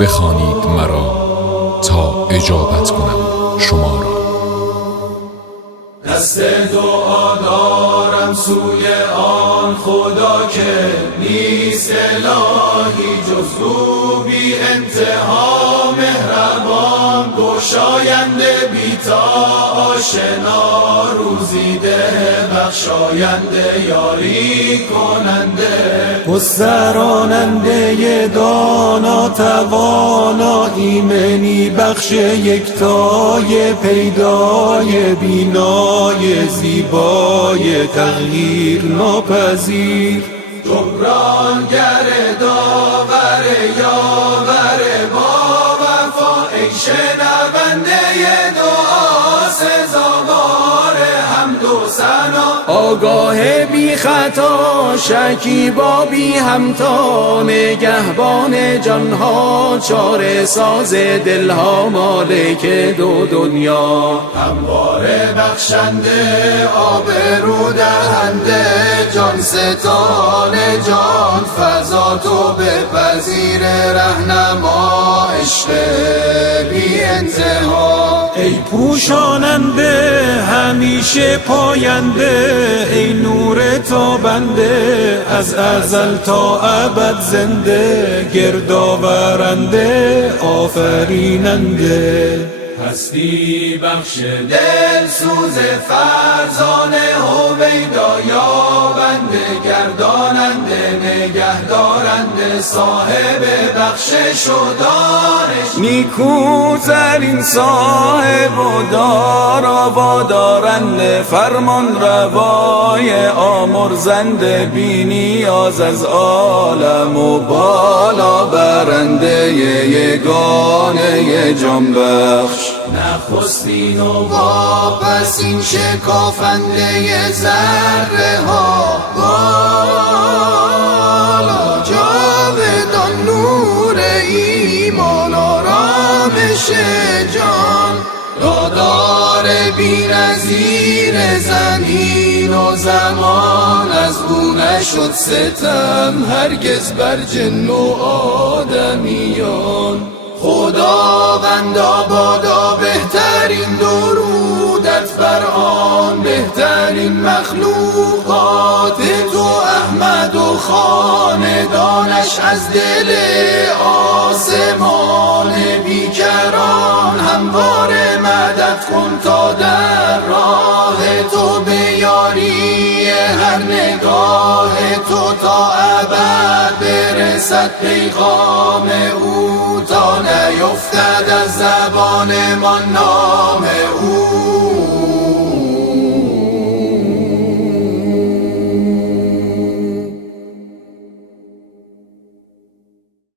بخوانید مرا تا اجابت کنم شما را. دست دعا دارم سوی آن خدا که نیست الهی جز او بی انتها مهربان، گشاینده بی تا آشنا، روزیده بخشاینده یاری کننده، گستراننده دانا توانا، ایمنی بخش یکتای پیدای بینای زیبای تغییر ناپذیر، جبرانگر داور یاور با وفا، ای شنونده دعا سزاوار حمد و ثنا، آگاه بی خطا شکیبا بی همتا، نگهبان جانها چاره ساز دلها، مالک دو دنیا، همواره بخشنده آبرو دهنده، جان ستان جان فضا تو بپذیر، رهنما عشق بی انتها، ای پوشاننده همیشه پاینده، ای نور تابنده از ازل تا ابد زنده، گردآورنده آفریننده، هستی بخش دل سوز فرزانه، هویدا یابنده گرداننده نگهدارنده، صاحب بخشش و دانش، نیکوترین صاحب و دارا وادارنده، فرمان روای آمرزنده، بی نیاز از عالم و بالا برنده، یگانه جان بخش، نخستین و واپسین شکافنده ذره ها، بالا جاودان نور ایمان آرامش جان، دادار بی نظیر زمین و زمان، از او نشد ستم هرگز بر جن و آدمیان، خداوندا بادا بهترین درودت بر آن بهترین مخلوقات تو، احمد و خاندانش از دل آسمان بیکران، همواره مدد کن تا در راه تو بیاری، هر نگاه تو تا ابد برسد پیغام او، تا نیفتد از زبان ما نام او.